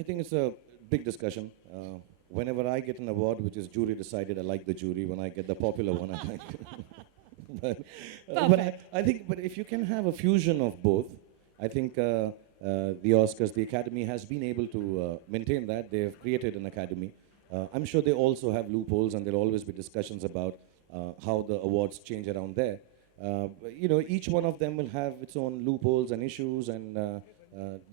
I think it's a big discussion. Whenever I get an award which is jury decided, I like the jury. When I get the popular one, I like. But if you can have a fusion of both, I think the Oscars, the Academy has been able to maintain that. They have created an academy. I'm sure they also have loopholes, and there'll always be discussions about how the awards change around there. Each one of them will have its own loopholes and issues and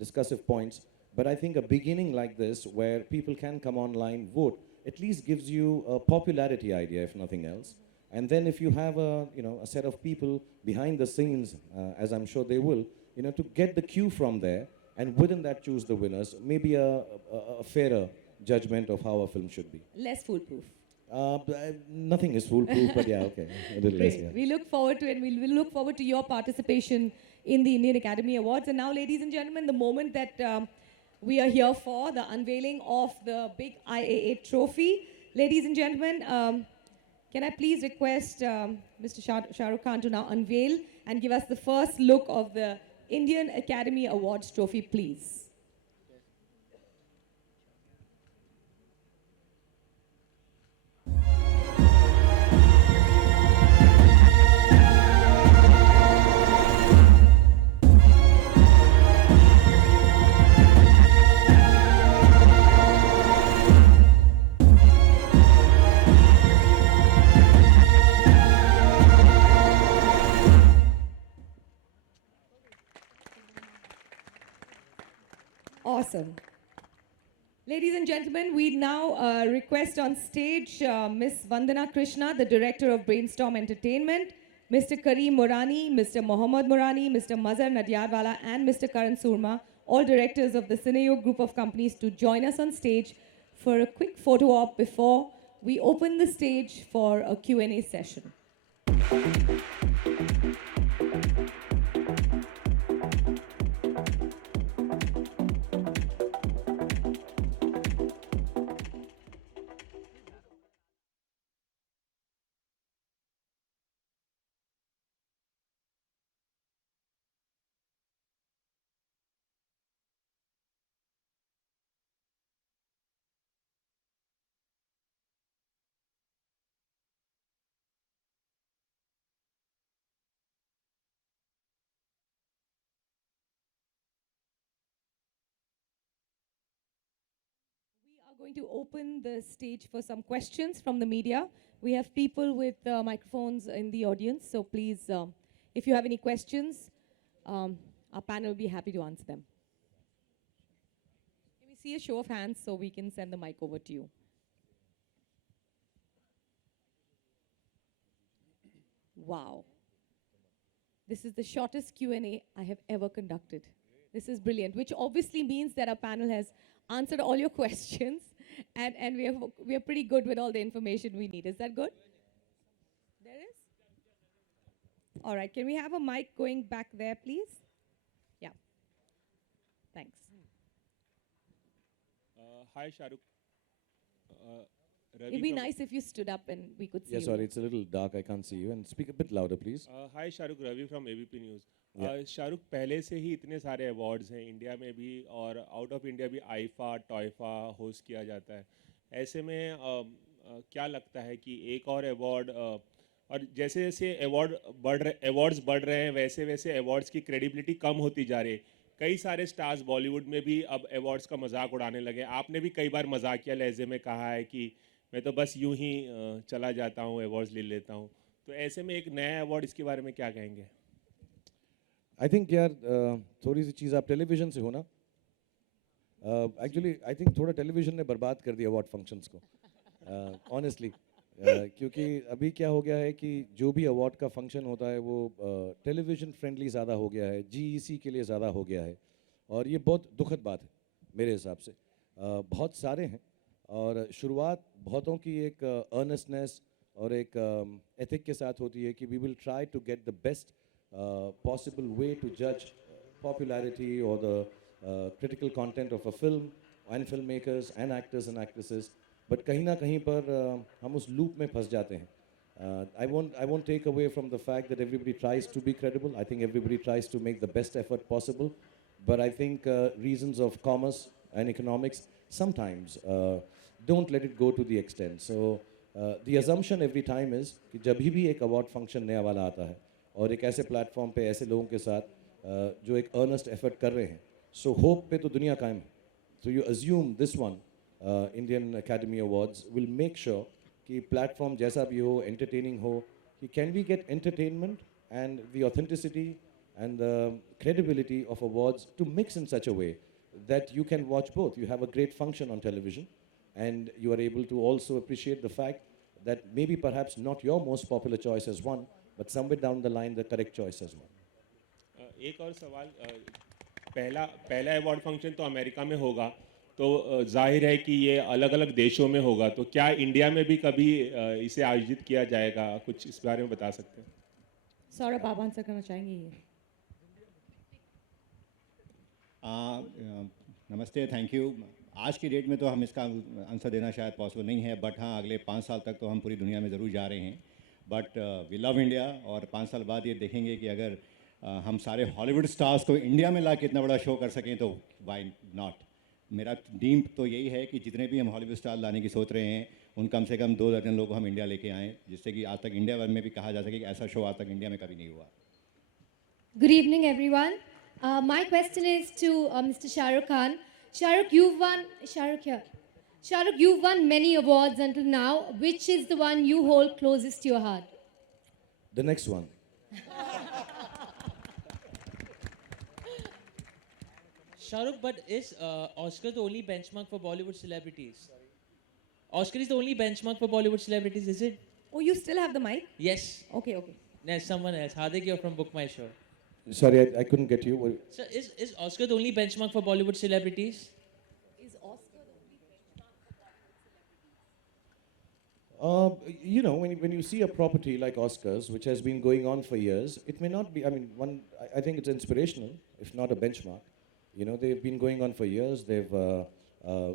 discussive points. But I think a beginning like this, where people can come online, vote, at least gives you a popularity idea, if nothing else. And then if you have a set of people behind the scenes, as I'm sure they will, to get the cue from there, and within that choose the winners, maybe a fairer judgment of how a film should be. Less foolproof. Nothing is foolproof, but yeah, okay, a little less, Great. yeah. We look forward to it, and we'll look forward to your participation in the Indian Academy Awards. And now, ladies and gentlemen, the moment that we are here for, the unveiling of the big IAA trophy. Ladies and gentlemen, can I please request Mr. Shah Rukh Khan to now unveil and give us the first look of the Indian Academy Awards trophy, please? Awesome. Ladies and gentlemen, we now request on stage Ms. Vandana Krishna, the director of Brainstorm Entertainment, Mr. Kareem Morani, Mr. Mohammad Morani, Mr. Mazhar Nadyarwala, and Mr. Karan Surma, all directors of the Cineyug group of companies, to join us on stage for a quick photo op before we open the stage for a Q&A session. Going to open the stage for some questions from the media. We have people with microphones in the audience, so please, if you have any questions, our panel will be happy to answer them. Can we see a show of hands so we can send the mic over to you? Wow. This is the shortest Q&A I have ever conducted. This is brilliant, which obviously means that our panel has answered all your questions, and we are pretty good with all the information we need. Is that good? There is? All right, can we have a mic going back there, please? Yeah. Thanks. Hi, Shahrukh. Ravi It'd be from- nice if you stood up and we could see Yeah, you. sorry, it's a little dark, I can't see you. And speak a bit louder, please. Hi, Shahrukh. Ravi from ABP News. Yeah. Shahrukh, पहले से ही इतने सारे awards हैं India में भी, और out of India भी IIFA TOIFA host किया जाता है. ऐसे में क्या लगता है कि एक और अवार्ड, और जैसे जैसे अवार्ड्स बढ़ रहे हैं, वैसे वैसे अवार्ड्स की क्रेडिबिलिटी कम होती जा रही है. कई सारे स्टार्स बॉलीवुड में भी अब अवार्ड्स का मजाक उड़ाने लगे. आपने भी कई बार मजाकिया लहजे में कहा है कि मैं तो बस यूं ही चला जाता हूं, अवार्ड्स ले लेता हूं. तो ऐसे में एक नया अवार्ड, इसके बारे में क्या कहेंगे? आई थिंक यार थोड़ी सी चीज़ आप टेलीविज़न से हो ना. एक्चुअली आई थिंक थोड़ा टेलीविज़न ने बर्बाद कर दिया अवार्ड फंक्शंस को, ऑनेस्टली. क्योंकि अभी क्या हो गया है कि जो भी अवार्ड का फंक्शन होता है वो टेलीविज़न फ्रेंडली ज़्यादा हो गया है, जीईसी के लिए ज़्यादा हो गया है, और ये बहुत दुखद बात है मेरे हिसाब से. बहुत सारे हैं, और शुरुआत बहुतों की एक अर्नेस्टनेस और एक एथिक के साथ होती है कि we will try to get the best possible way to judge popularity or the critical content of a film and filmmakers and actors and actresses. But कहीं ना कहीं पर हम उस loop में फंस जाते हैं. I won't take away from the fact that everybody tries to be credible. I think everybody tries to make the best effort possible. But I think reasons of commerce and economics sometimes don't let it go to the extent. So the assumption every time is कि जब भी एक award function नया वाला आता है और एक ऐसे platform पे ऐसे लोगों के साथ जो एक earnest effort कर रहे हैं, so hope पे तो दुनिया कायम है. So you assume this one, Indian Academy Awards, will make sure कि platform जैसा भी हो, entertaining हो, कि can we get entertainment and the authenticity and the credibility of awards to mix in such a way that you can watch both. You have a great function on television, and you are able to also appreciate the fact that maybe perhaps not your most popular choice has won, but somewhere down the line the correct choice has won. एक और सवाल, पहला पहला award function तो America में होगा, तो जाहिर है कि ये अलग अलग देशों में होगा, तो क्या इंडिया में भी कभी इसे आयोजित किया जाएगा? कुछ इस बारे में बता सकते हैं? सौरभ, आप आंसर करना चाहेंगे ये? नमस्ते, थैंक यू. आज की डेट में तो हम इसका आंसर देना शायद पॉसिबल नहीं है, बट हाँ, अगले 5 साल तक तो हम पूरी दुनिया में ज़रूर जा रहे हैं. बट वी लव इंडिया, और 5 साल बाद ये देखेंगे कि अगर हम सारे हॉलीवुड स्टार्स को इंडिया में ला के इतना बड़ा शो कर सकें तो वाई नॉट. मेरा ड्रीम तो यही है कि जितने भी हम हॉलीवुड स्टार लाने की सोच रहे हैं, उन कम से कम 2 दर्जन लोग हम इंडिया लेके आएँ, जिससे कि आज तक इंडिया भर में भी कहा जा सके कि ऐसा शो आज तक इंडिया में कभी नहीं हुआ. Good evening, everyone. My question is to Mr. Shah Rukh Khan. Shah Rukh, you've won many awards until now. Which is the one you hold closest to your heart? The next one. Shah Rukh, but is Oscar the only benchmark for Bollywood celebrities? Oscar is the only benchmark for Bollywood celebrities, is it? Oh, you still have the mic? Yes. Okay, okay. There's someone else. Hardik, you're from Book My Show. Sorry, I couldn't get you. So is Oscar the only benchmark for Bollywood celebrities? You know, when you see a property like Oscars, which has been going on for years, it may not be, I mean, I think it's inspirational, if not a benchmark. You know, they've been going on for years. They've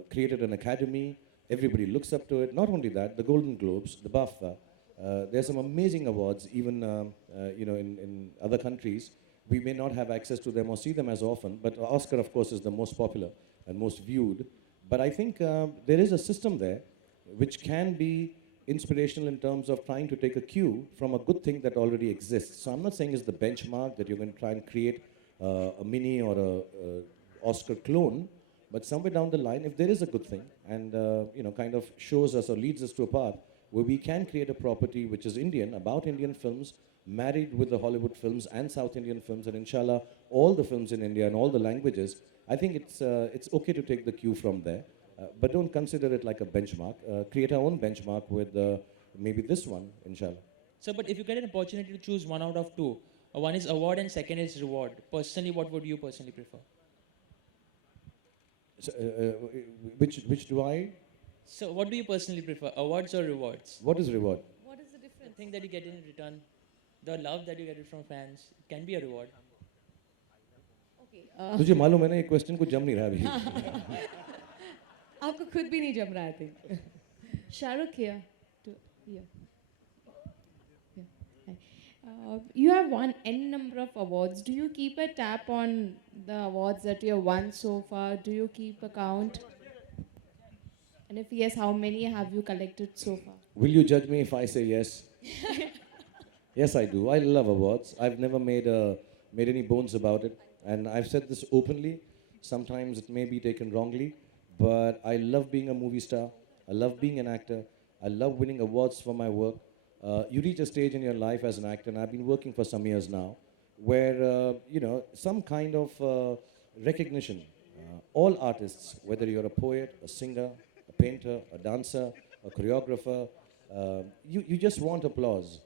created an academy. Everybody looks up to it. Not only that, the Golden Globes, the BAFTA, there's some amazing awards, even, you know, in other countries. We may not have access to them or see them as often, but Oscar, of course, is the most popular and most viewed. But I think there is a system there which can be inspirational in terms of trying to take a cue from a good thing that already exists. So I'm not saying it's the benchmark that you're going to try and create a mini or a Oscar clone, but somewhere down the line, if there is a good thing and you know, kind of shows us or leads us to a path where we can create a property which is Indian, about Indian films, married with the Hollywood films and South Indian films, and inshallah, all the films in India and all the languages, I think it's okay to take the cue from there. But don't consider it like a benchmark. Create our own benchmark with maybe this one, inshallah. So, but if you get an opportunity to choose one out of two, one is award and second is reward. Personally, what would you personally prefer? So, which do I? So, what do you personally prefer, awards or rewards? What is reward? What is the difference? The thing that you get in return, the love that you get from fans, can be a reward. Okay. तुझे मालूम है ना ये question को जम नहीं रहा अभी. आपको खुद भी नहीं जम रहा है, I think. Shah Rukh here. Here. Hi. You have won n number of awards. Do you keep a tab on the awards that you have won so far? Do you keep a count? And if yes, how many have you collected so far? Will you judge me if I say yes? Yes, I do. I love awards. I've never made any bones about it, and I've said this openly. Sometimes it may be taken wrongly, but I love being a movie star. I love being an actor. I love winning awards for my work. You reach a stage in your life as an actor, and I've been working for some years now, where you know, some kind of recognition. All artists, whether you're a poet, a singer, a painter, a dancer, a choreographer, you just want applause.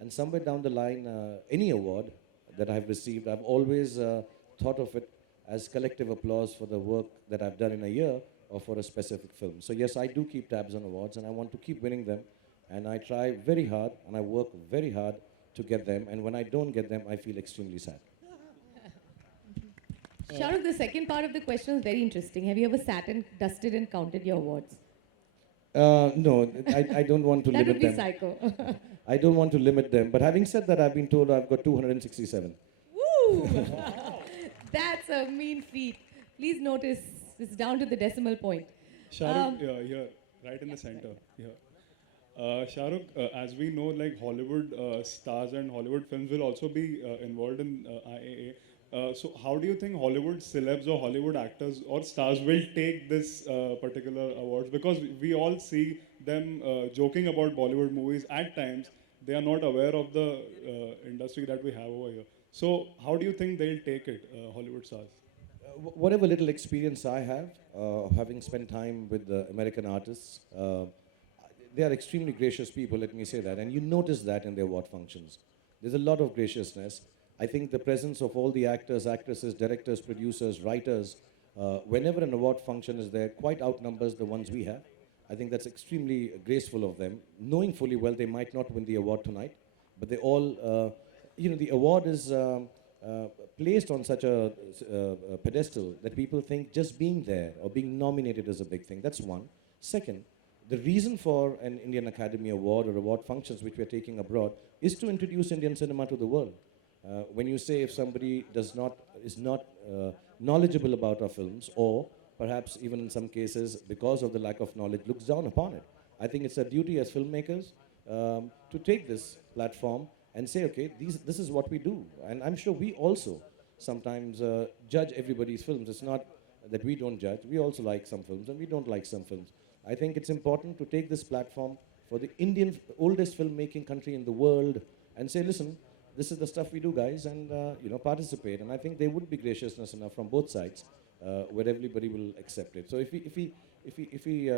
And somewhere down the line, any award that I've received, I've always thought of it as collective applause for the work that I've done in a year or for a specific film. So yes, I do keep tabs on awards, and I want to keep winning them. And I try very hard, and I work very hard to get them. And when I don't get them, I feel extremely sad. Shah Rukh, the second part of the question is very interesting. Have you ever sat and dusted and counted your awards? No, I don't want to That would limit be them. psycho. I don't want to limit them. But having said that, I've been told I've got 267. Woo! That's a mean feat. Please notice It's down to the decimal point. Shahrukh, here, right in the center. Here. Shahrukh, as we know, like Hollywood stars and Hollywood films will also be involved in IAA. So, how do you think Hollywood celebs or Hollywood actors or stars will take this particular awards? Because we all see them joking about Bollywood movies at times. They are not aware of the industry that we have over here. So, how do you think they'll take it, Hollywood stars? Whatever little experience I have, having spent time with the American artists, they are extremely gracious people, let me say that. And you notice that in their award functions. There's a lot of graciousness. I think the presence of all the actors, actresses, directors, producers, writers, whenever an award function is there, quite outnumbers the ones we have. I think that's extremely graceful of them, knowing fully well they might not win the award tonight, but they all, the award is placed on such a pedestal that people think just being there or being nominated is a big thing. That's one. Second, the reason for an Indian Academy Award or award functions which we are taking abroad is to introduce Indian cinema to the world. When you say if somebody is not knowledgeable about our films, or perhaps even in some cases because of the lack of knowledge looks down upon it, I think it's a duty as filmmakers to take this platform and say, okay, this is what we do. And I'm sure we also sometimes judge everybody's films. It's not that we don't judge. We also like some films and we don't like some films. I think it's important to take this platform for the oldest filmmaking country in the world and say, listen, this is the stuff we do, guys, and participate. And I think there would be graciousness enough from both sides where everybody will accept it. So if we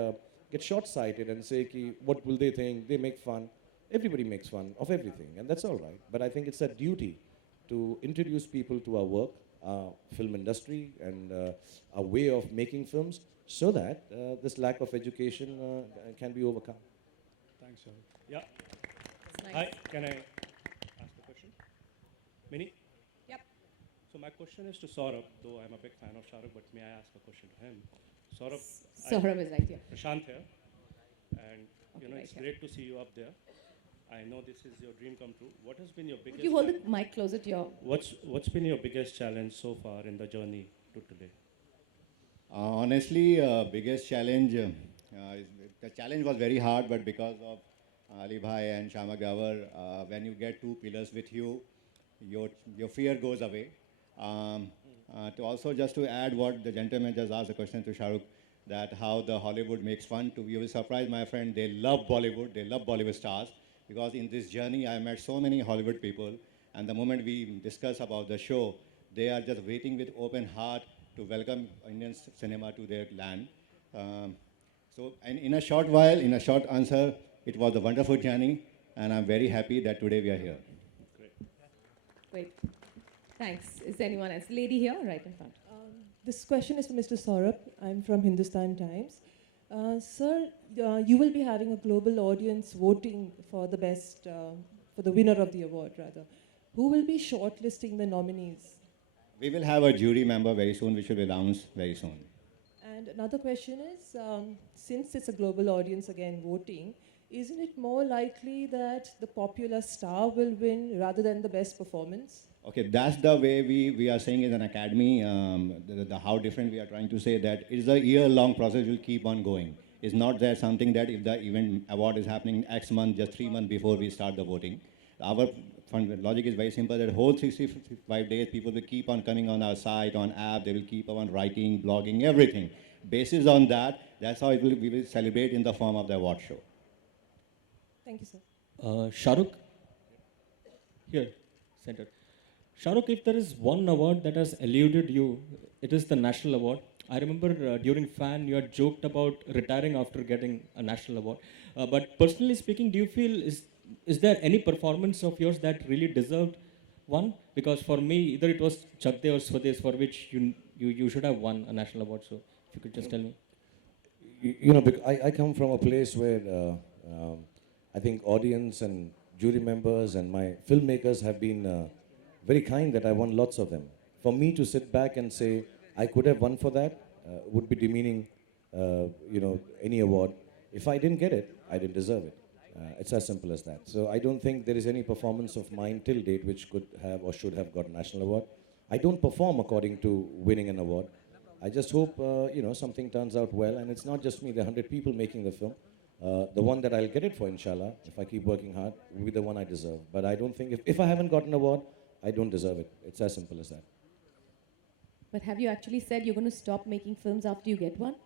get short-sighted and say, ki, what will they think? They make fun. Everybody makes fun of everything, and that's all right. But I think it's a duty to introduce people to our work, our film industry, and our way of making films, so that this lack of education can be overcome. Thanks, Shahrukh. Yeah. Nice. Hi, can I ask a question? Mini? Yep. So my question is to Saurabh, though I'm a big fan of Shahrukh, but may I ask a question to him? Saurabh, Saurabh is right here. Prashant here, and Okay, it's right here. great to see you up there. I know this is your dream come true. What has been your Would biggest? you hold the mic closer to your... What's been your biggest challenge so far in the journey to today? Honestly, biggest challenge, the challenge was very hard, but because of Ali Bhai and Shama Gawar, when you get two pillars with you, your fear goes away. To also just to add what the gentleman just asked a question to Shahrukh, that how the Hollywood makes fun. You will surprise my friend, they love Bollywood, they love Bollywood stars, because in this journey I met so many Hollywood people, and the moment we discuss about the show, they are just waiting with open heart to welcome Indian cinema to their land. So and in a short while, in a short answer, it was a wonderful journey, and I'm very happy that today we are here. Wait. Thanks. Is there anyone else? Lady here, right in front. This question is for Mr. Saurabh. I'm from Hindustan Times. Sir, you will be having a global audience voting for the best, for the winner of the award, rather. Who will be shortlisting the nominees? We will have a jury member very soon, which will be announced very soon. And another question is, since it's a global audience again voting, isn't it more likely that the popular star will win rather than the best performance? Okay, that's the way we are saying as an academy, how different we are trying to say that it is a year-long process, will keep on going. It's not that something that if the event award is happening X month, just 3 months before we start the voting. Our logic is very simple, that whole 65 days, people will keep on coming on our site, on app, they will keep on writing, blogging, everything. Basis on that, that's how we will celebrate in the form of the award show. Thank you, sir. Shahrukh? Here, center. Shahrukh, if there is one award that has eluded you, it is the national award. I remember during FAN, you had joked about retiring after getting a national award. But personally speaking, do you feel, is there any performance of yours that really deserved one? Because for me, either it was Chak De or Swades, for which you should have won a national award. So if you could just tell me. I come from a place where I think audience and jury members and my filmmakers have been very kind that I won lots of them. For me to sit back and say I could have won for that would be demeaning, any award. If I didn't get it, I didn't deserve it. It's as simple as that. So I don't think there is any performance of mine till date which could have or should have got a national award. I don't perform according to winning an award. I just hope, something turns out well. And it's not just me, there are 100 people making the film. The one that I'll get it for, inshallah, if I keep working hard, will be the one I deserve. But I don't think, if I haven't gotten an award, I don't deserve it. It's as simple as that. But have you actually said you're going to stop making films after you get one?